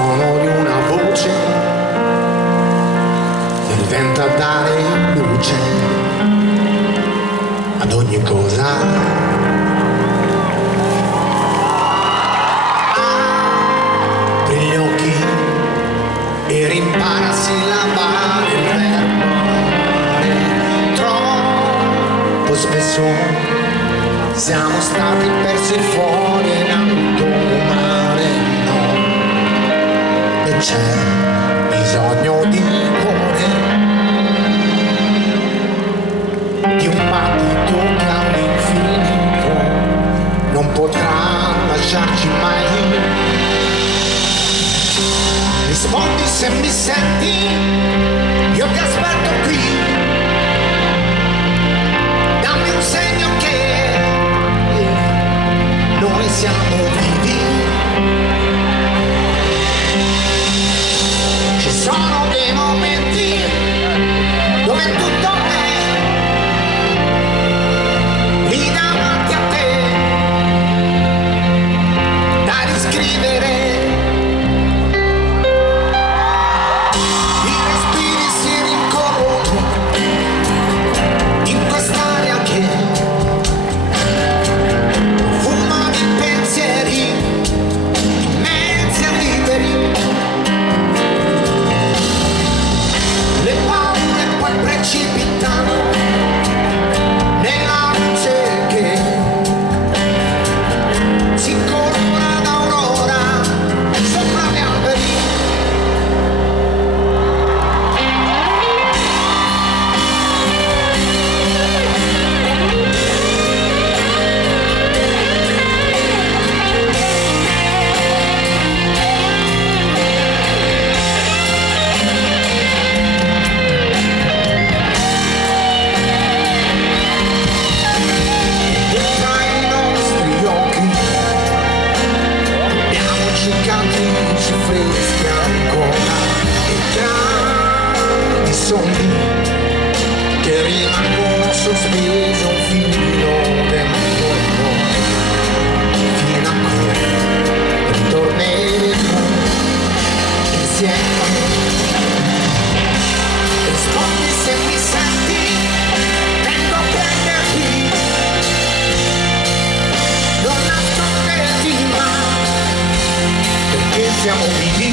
suono di una voce che diventa a dare luce ad ogni cosa. Apri gli occhi e rimpara a sillabare il verbo. Troppo spesso siamo stati persi fuori in alto mare, no, e c'è bisogno di cuore, di un battito che all'infinito non potrà lasciarci mai. Rispondi se mi senti, io ti aspetto qui, dammi un segno che noi siamo vivi. Ci sono dei momenti dove tutto è lì davanti a te da riscrivere. I respiri si rincorrono in quest'aria che precipitano nella luce che si colora d'aurora sopra gli alberi. Ci freschi ancora e grandi sogni che rimangono sospesi un filo del corpo fino a cui ritorneremo insieme. Rispondi se mi senti, vengo a prenderti, non nasconderti mai, perché siamo vivi.